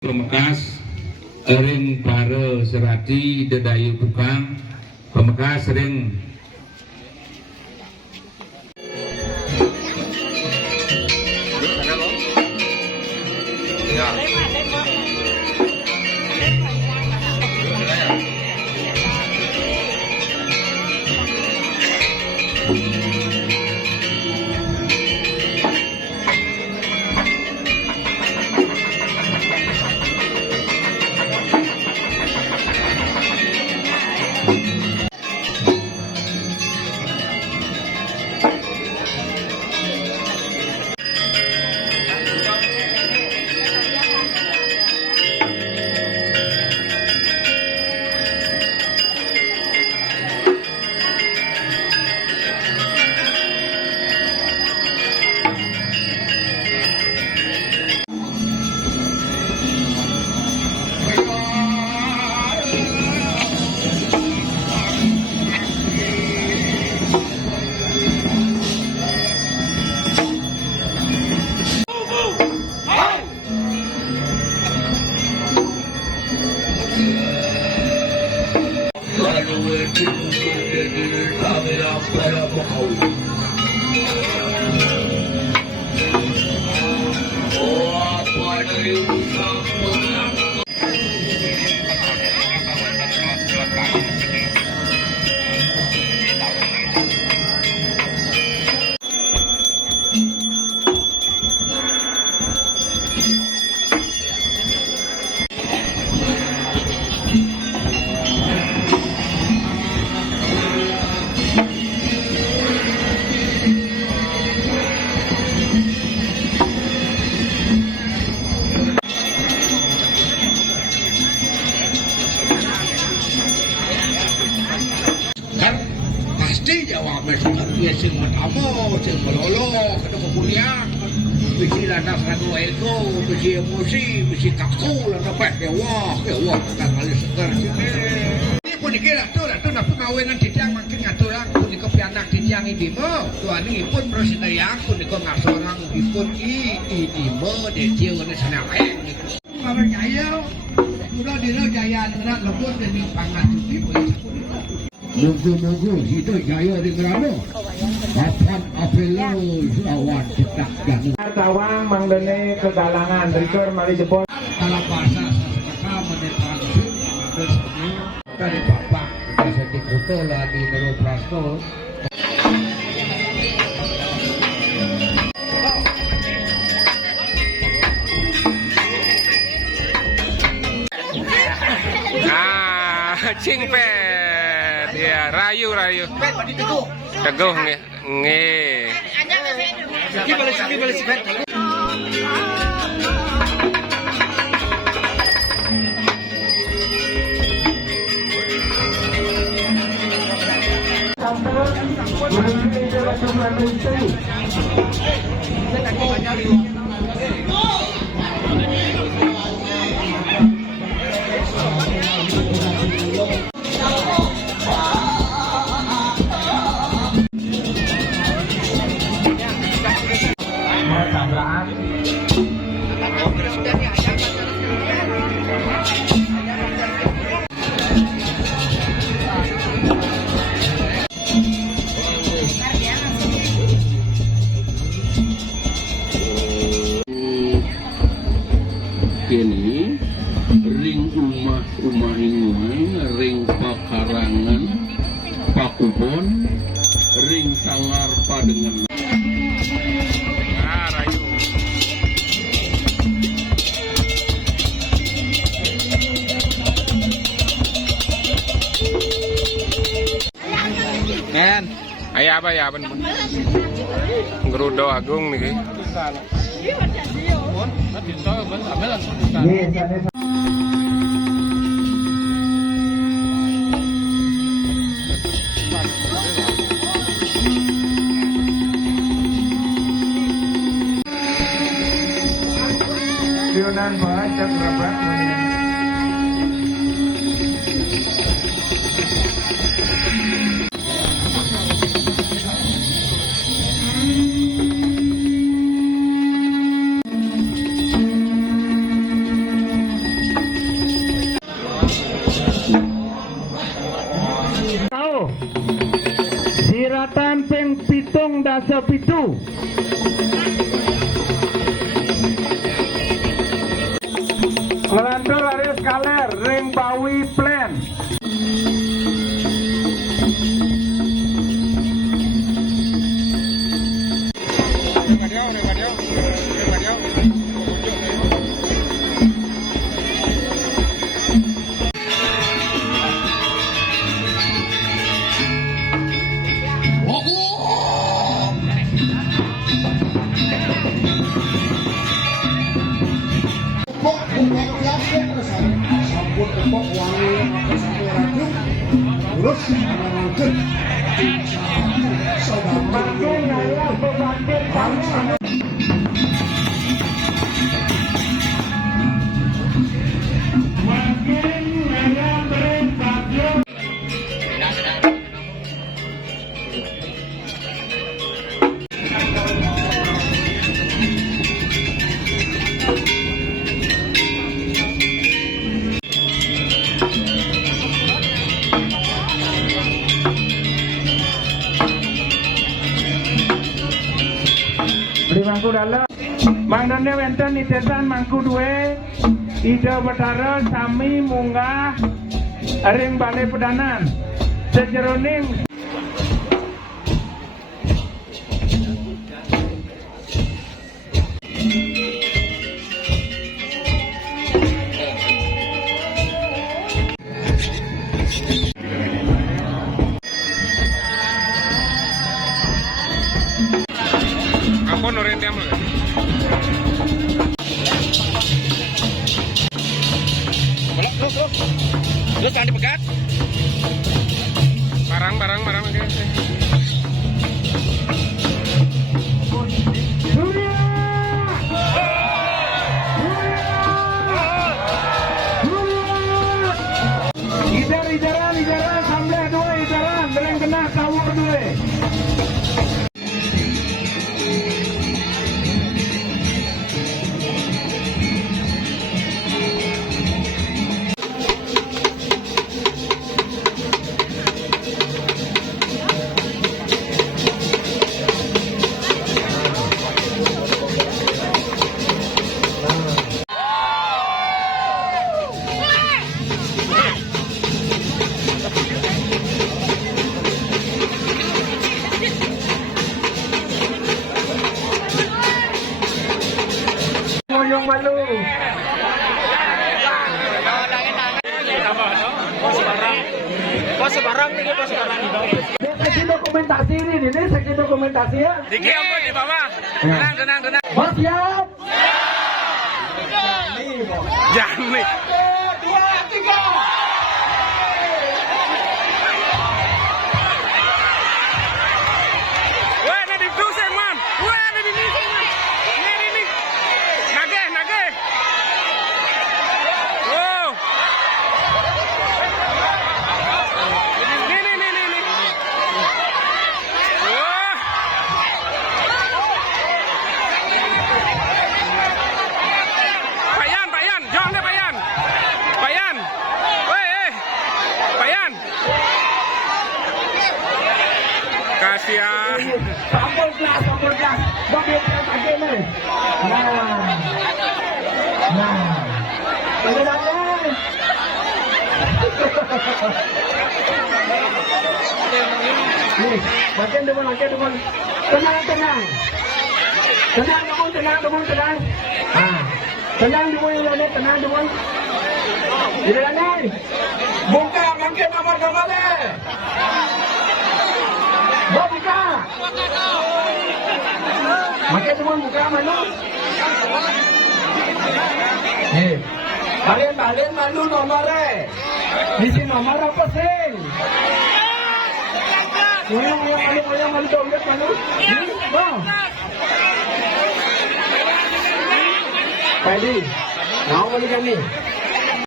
Pemekas ring para serati dedayu tukang pemekas ring jawabnya sekarang sing matamu, sing melolo, ketemu kuliah, bisi lantas kanu ego, bisi emosi, bisi kaku, lantas wah, kita kali segar sini. Ini pun dikira tu nak pengawinan titiang makin ngatur aku di kepianak titiang ini mo, tuan ini pun prosesnya yang pun di kongasorang di pun ini mo, dia jauh ni sana ayam. Kalau jaya, sudah dia jaya, sudah lebut dari pangan cuci boleh. Mugu-mugu itu jaya di Merano. Papan apelo lawan cetak ganu. Tawang mangdene kegalangan rikur mari jebol. Dalam bahasa sastra menetransu dari bapak bisa dikutola di Nero Prasto. Cingpet, ya rayu. Teguh nge. Kini ring umah ini ring pakarangan pakubon ring sangar padengan Rayu. Kan, Ayaban pun. Gerudo agung nih. Yunan baca berapa? dasa pitu. Melantur Aris Kaler, Ring Bawi Plan. Beli mangku dalam. Mangdane wenten nitesan mangku duwe. Ida Betara sami munggah ring balai pedanan. Sejeroning Ampun oriente amo. Terus jangan dipegat. Barang oke. Ijaran sambil dua ijaran belum kena tawur dua. Yang malu. Pos barang nih, pos barang. Seksi dokumentasi ini seksi dokumentasi ya. Diki ampun di bawah. Tenang. Bos siap. Jangan. 2, 3. Kasihan. Sampul kelas. Babi pakai nih. Nah. Ini datang. Nih, makin depan. Tenang. Tenang, teman. Ah. Tenang depan ini, tenang depan. Ini nih. Buka makin nomor deh. Buka. Makin cuma buka mana? Nih, kalian malu nomornya. Isi nomor apa sih? Goyang malu dompet malu. Bang. Padi, mau beli kami?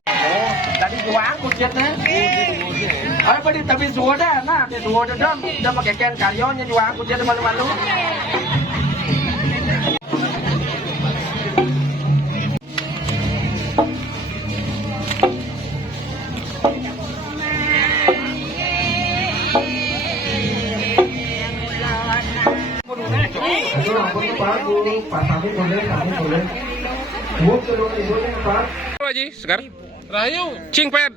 Oh, tadi gua angkut jetnya. Padi tapi sudah, nah, sudah dong. Udah pakai ken karyonnya juga angkut jet malu-malu. Itu rambutnya Pak, Pak Tami boleh. Bu, kedua ibunya Pak. Apa Ji? Sekar? Rahayu. Cingpet.